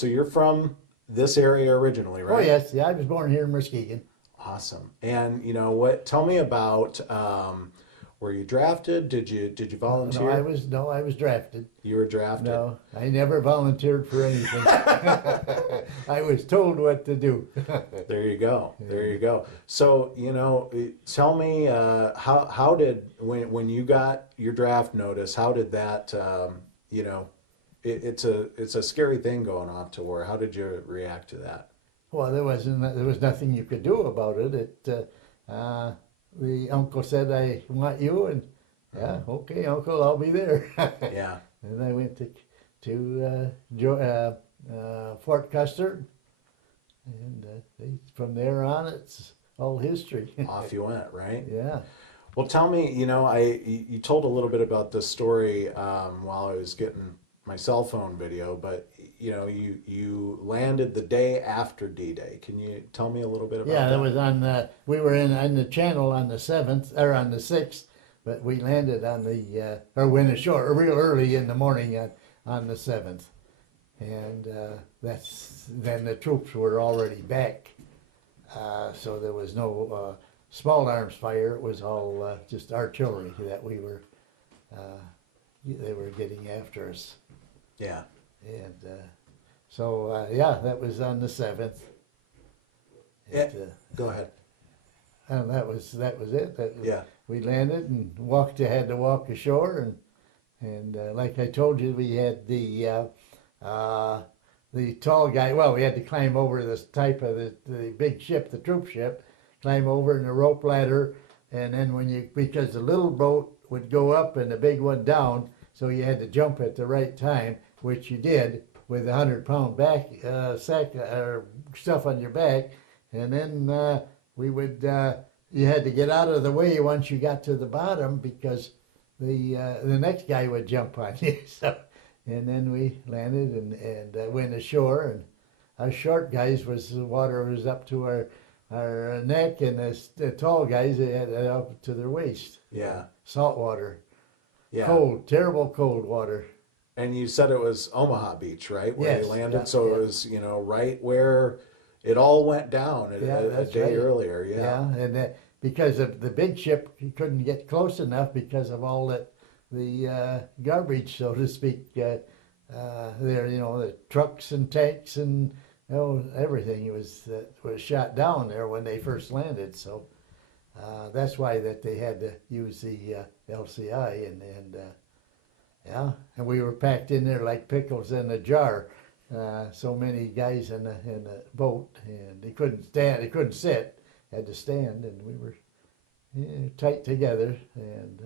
so you're from this area originally, Oh right? yes, yeah, I was born here in Muskegon. Awesome. And what? Tell me about. Were you drafted? Did you volunteer? No, I was drafted. You were drafted. No, I never volunteered for anything. I was told what to do. There you go. There you go. So, tell me how did when you got your draft notice, how did that it's a scary thing going off to war. How did you react to that? Well, there was nothing you could do about it. The uncle said, "I want you," and yeah, okay, uncle, I'll be there. Yeah. And I went to Fort Custer, and from there on, it's all history. Off you went, right? Yeah. Well, tell me, you told a little bit about this story while I was getting my cell phone video, but you landed the day after D-Day. Can you tell me a little bit about that? Yeah, that was we were in the channel on the 7th, or on the 6th, but we landed on or went ashore real early in the morning on the 7th. And then the troops were already back. So there was no small arms fire. It was all just artillery that they were getting after us. Yeah. And so that was on the 7th. Go ahead. And that was it. Yeah. We landed and had to walk ashore, and like I told you, we had the tall guy. Well, we had to climb over this type of the big ship, the troop ship, climb over in a rope ladder, and then because the little boat would go up and the big one down, so you had to jump at the right time, which you did with a 100-pound back sack or stuff on your back, and then you had to get out of the way once you got to the bottom because the next guy would jump on you. So, and then we landed and went ashore, and us short guys the water was up to our neck, and the tall guys they had it up to their waist. Yeah. Salt water. Yeah. Cold, terrible cold water. And you said it was Omaha Beach, right? Where Yes, you landed. yeah, So yeah. it was, right where it all went down a day right. earlier. Yeah. Yeah, and because of the big ship, you couldn't get close enough because of all the garbage, so to speak. There, the trucks and tanks and everything was shot down there when they first landed. So that's why that they had to use the LCI and we were packed in there like pickles in a jar. So many guys in the boat, and they couldn't sit, had to stand, and we were tight together. And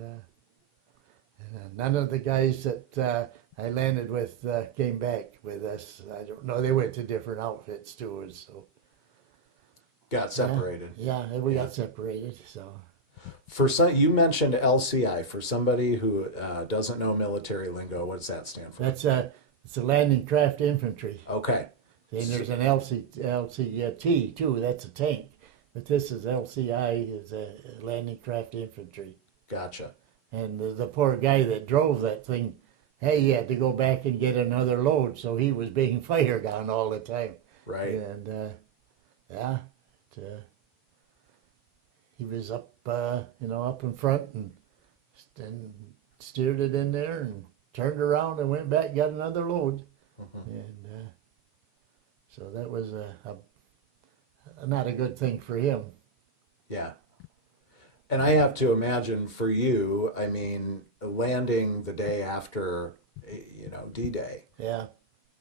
none of the guys that I landed with came back with us. I don't know. They went to different outfits too, so Got separated. Yeah, we got separated. So. For you mentioned LCI. For somebody who doesn't know military lingo, what's that stand for? It's a landing craft infantry. Okay. And there's an LCT too. That's a tank, but this is LCI, is a landing craft infantry. Gotcha. And the poor guy that drove that thing, he had to go back and get another load, so he was being fired on all the time. Right. And he was up, up in front and steered it in there and turned around and went back and got another load. Mm-hmm. And so that was not a good thing for him. Yeah. And I have to imagine for you, I mean, landing the day after, D-Day. Yeah.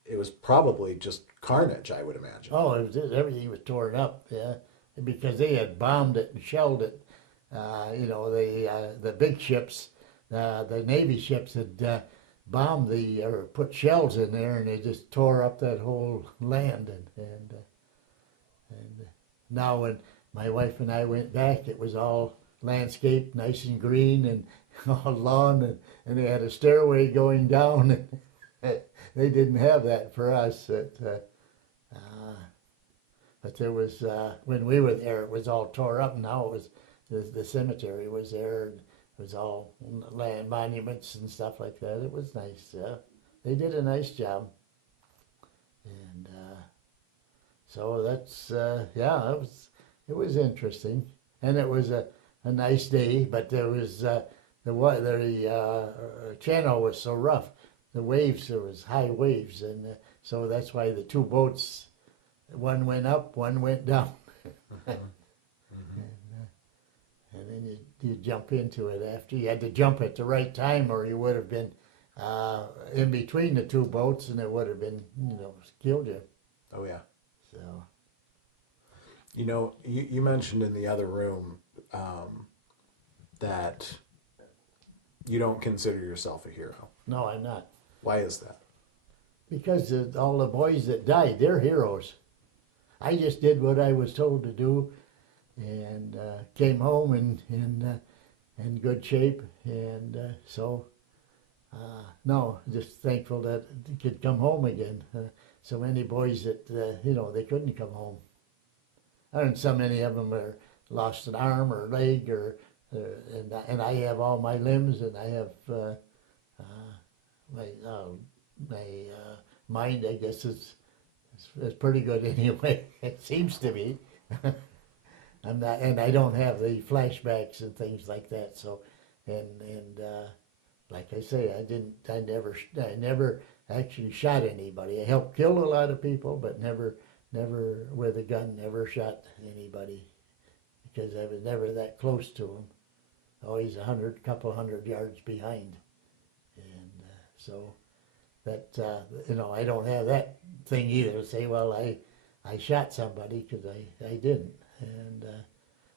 It was probably just carnage, I would imagine. Oh, everything was torn up, yeah, because they had bombed it and shelled it. The big ships, the Navy ships had bombed or put shells in there, and they just tore up that whole land. And now when my wife and I went back, it was all landscape, nice and green, and all lawn, and they had a stairway going down. They didn't have that for us. But there was, when we were there, it was all tore up. Now it was, the cemetery was there, and it was all land monuments and stuff like that. It was nice. They did a nice job. And So that's yeah, it was interesting, and it was a nice day. But there was the channel was so rough, the waves there was high waves, and so that's why the two boats, one went up, one went down, and then you jump into it after you had to jump at the right time, or you would have been in between the two boats, and it would have been killed you. Oh yeah. So. You mentioned in the other room that you don't consider yourself a hero. No, I'm not. Why is that? Because all the boys that died, they're heroes. I just did what I was told to do, and came home in good shape, and so no, just thankful that I could come home again. So many boys that they couldn't come home. And so many of them are lost an arm or leg, or and I have all my limbs, and I have my mind, I guess, is pretty good anyway. It seems to be. I'm not, and I don't have the flashbacks and things like that. So, and like I say, I never actually shot anybody. I helped kill a lot of people, but never with a gun, never shot anybody, because I was never that close to them. Always couple hundred yards behind, and so that I don't have that thing either. To say, well, I shot somebody, because I didn't, and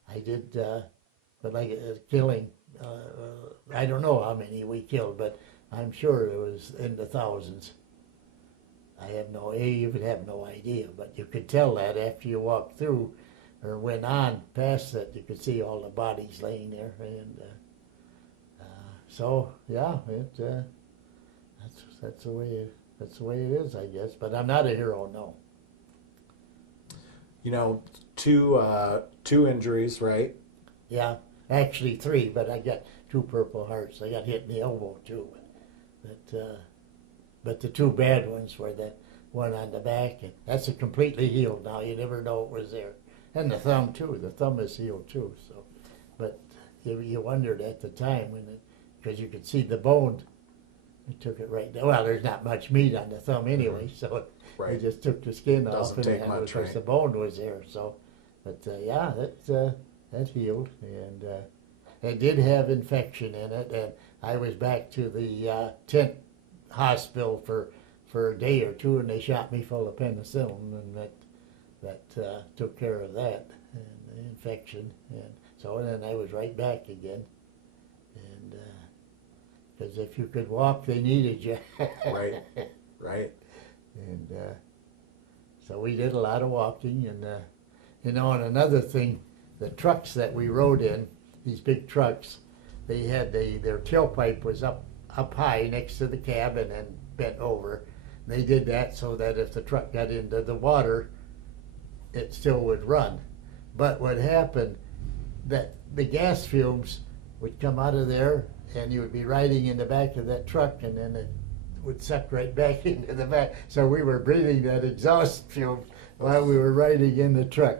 I did, but like killing, I don't know how many we killed, but I'm sure it was in the thousands. You would have no idea, but you could tell that after you walked through or went on past that, you could see all the bodies laying there, and so yeah, that's the way it is, I guess. But I'm not a hero, no. Two injuries, right? Yeah, actually three, but I got two Purple Hearts. I got hit in the elbow too, but the two bad ones were the one on the back, and that's completely healed now. You never know it was there. And the thumb too. The thumb is healed too. So, but you wondered at the time because you could see the bone. It took it right down. Well, there's not much meat on the thumb anyway, so Right. they just took the skin off, Doesn't take and much, because right? the bone was there. So, but yeah, that healed, and it did have infection in it, and I was back to the tent hospital for a day or two, and they shot me full of penicillin, and that took care of that and the infection, and so then I was right back again, and because if you could walk, they needed you. Right. And so we did a lot of walking, and and another thing, the trucks that we rode in, these big trucks, they had their tailpipe was up high next to the cab and then bent over. They did that so that if the truck got into the water, it still would run. But what happened, that the gas fumes would come out of there, and you would be riding in the back of that truck, and then it would suck right back into the back. So we were breathing that exhaust fume while we were riding in the truck.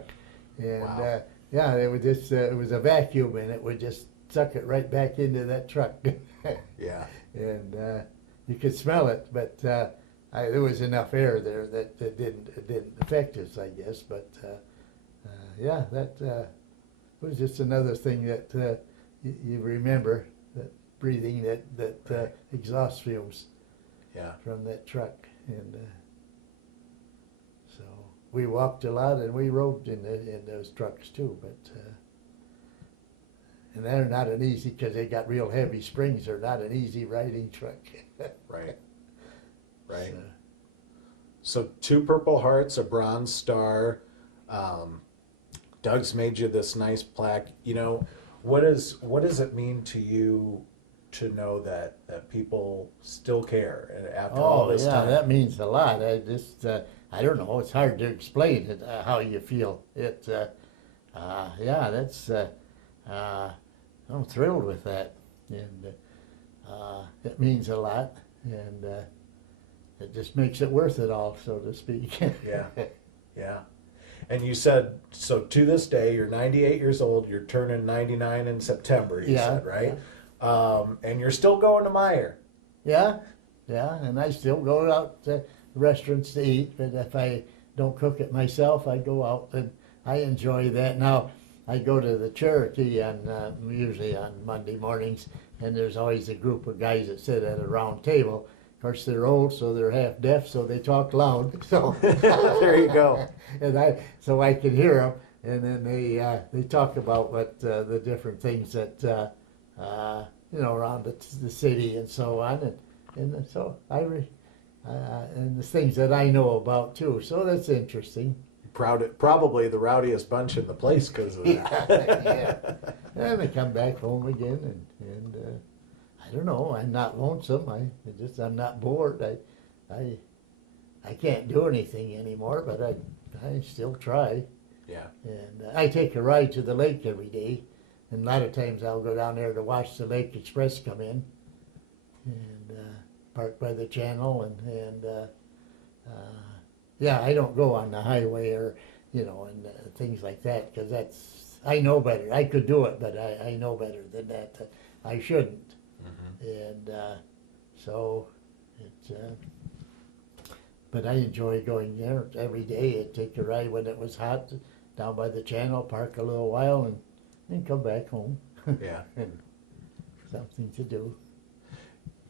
And Wow. yeah, it would just it was a vacuum, and it would just suck it right back into that truck. Yeah. And you could smell it, but there was enough air there that it didn't affect us, I guess. But yeah, that was just another thing that you remember, that breathing that exhaust fumes Yeah. from that truck. And so we walked a lot, and we rode in those trucks too. But and they're not an easy, because they got real heavy springs. They're not an easy riding truck. Right. Right. So, So 2 Purple Hearts, a Bronze Star. Doug's made you this nice plaque. What does it mean to you to know that people still care after all this yeah, time? that means a lot. I don't know. It's hard to explain it, how you feel. Yeah, that's. I'm thrilled with that, and it means a lot, and it just makes it worth it all, so to speak. Yeah. Yeah. And you said, so to this day, you're 98 years old, you're turning 99 in September, you said, right? Yeah. And you're still going to Meyer. Yeah, yeah, and I still go out to restaurants to eat, but if I don't cook it myself, I go out and I enjoy that. Now, I go to the Cherokee on usually on Monday mornings, and there's always a group of guys that sit at a round table. Of course, they're old, so they're half deaf, so they talk loud. So there you go. And I can hear them, and then they talk about what the different things that around the city and so on, and so and the things that I know about too. So that's interesting. Probably the rowdiest bunch in the place because of that. Yeah. And I come back home again, and I don't know. I'm not lonesome. I'm not bored. I can't do anything anymore, but I still try. Yeah. And I take a ride to the lake every day, and a lot of times I'll go down there to watch the Lake Express come in, and park by the channel, and yeah, I don't go on the highway or and things like that, because I know better. I could do it, but I know better than that. I shouldn't. And so it's but I enjoy going there every day. I'd take a ride when it was hot down by the channel, park a little while, and then come back home. Yeah. And something to do.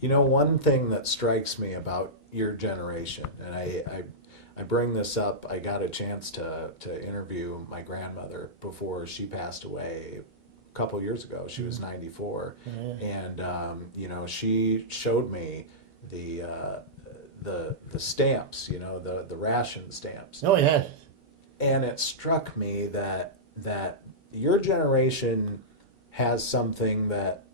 One thing that strikes me about your generation, and I bring this up, I got a chance to interview my grandmother before she passed away a couple years ago. She was 94. Yeah. And she showed me the stamps, the ration stamps. Oh yes. And it struck me that your generation has something that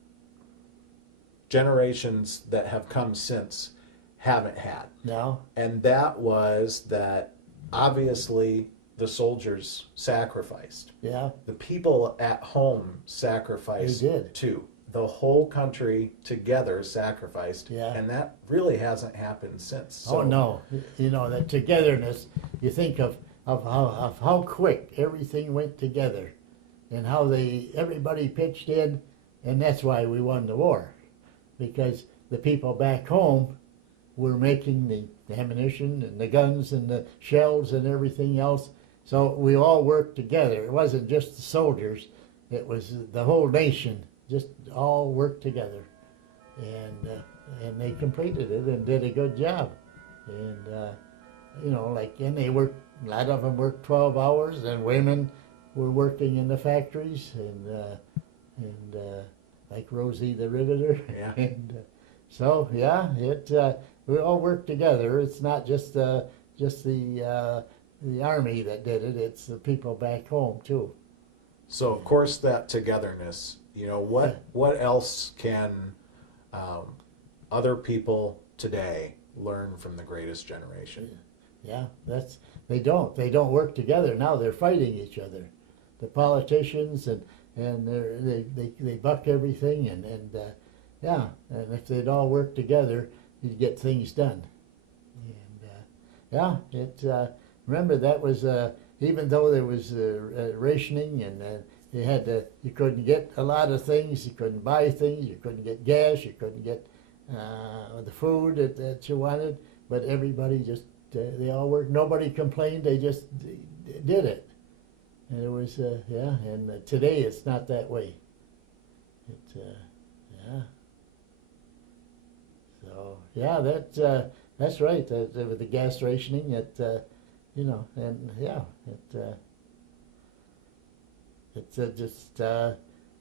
generations that have come since haven't had. No. And that was that obviously the soldiers sacrificed. Yeah. The people at home sacrificed They did. too. The whole country together sacrificed. Yeah. And that really hasn't happened since. So, Oh no. That togetherness. You think of how quick everything went together, and how everybody pitched in, and that's why we won the war, because the people back home were making the ammunition and the guns and the shells and everything else. So we all worked together. It wasn't just the soldiers, it was the whole nation, just all worked together. And they completed it and did a good job. And, and they worked, a lot of them worked 12 hours, and women were working in the factories, and like Rosie the Riveter. Yeah. And so, yeah, we all work together. It's not just the Army that did it. It's the people back home too. So of course that togetherness. What else can other people today learn from the greatest generation? Yeah, they don't work together now. They're fighting each other. The politicians and they buck everything, and if they'd all work together, you'd get things done. And remember that was even though there was rationing, and you couldn't get a lot of things, you couldn't buy things, you couldn't get gas, you couldn't get the food that you wanted, but everybody just they all worked. Nobody complained. They just did it. And it was, and today it's not that way. So, that's right. With the gas rationing, it's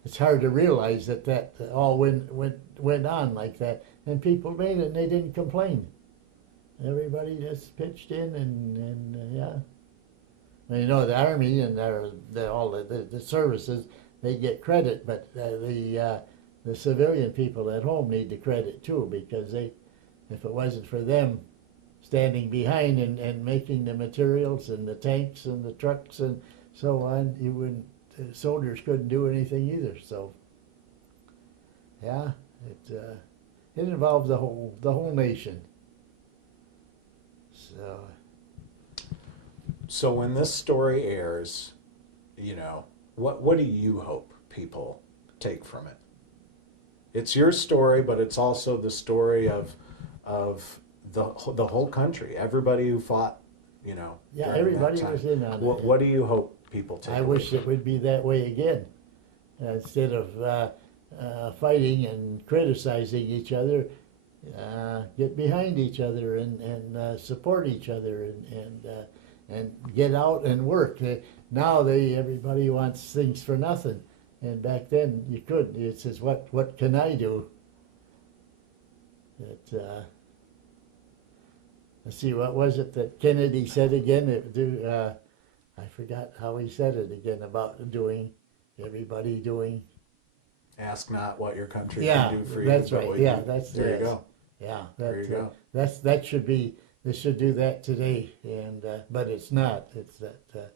it's hard to realize that all went on like that. And people made it, and they didn't complain. Everybody just pitched in, and yeah. The Army and all the services, they get credit, but the civilian people at home need the credit too, because if it wasn't for them standing behind and making the materials and the tanks and the trucks and so on, the soldiers couldn't do anything either. So yeah, it involved the whole nation. So when this story airs, you know, what do you hope people take from it? It's your story, but it's also the story of the whole country, everybody who fought, you know. Yeah, during that everybody time. was in on it. What do you hope people take? I away wish from it would be that way again. Instead of fighting and criticizing each other, get behind each other and support each other and get out and work. Now everybody wants things for nothing, and back then you could. It says, what can I do? Let's see, what was it that Kennedy said again? I forgot how he said it again about everybody doing. Ask not what your country Yeah, can do for you. that's but right. what Yeah, you- that's there. You yes. go. Yeah, There you go. that should be. They should do that today, and but it's not. It's that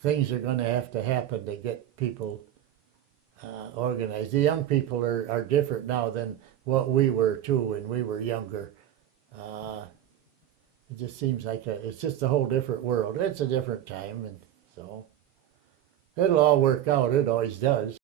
things are going to have to happen to get people organized. The young people are different now than what we were too when we were younger. It just seems like it's just a whole different world. It's a different time, and so it'll all work out. It always does.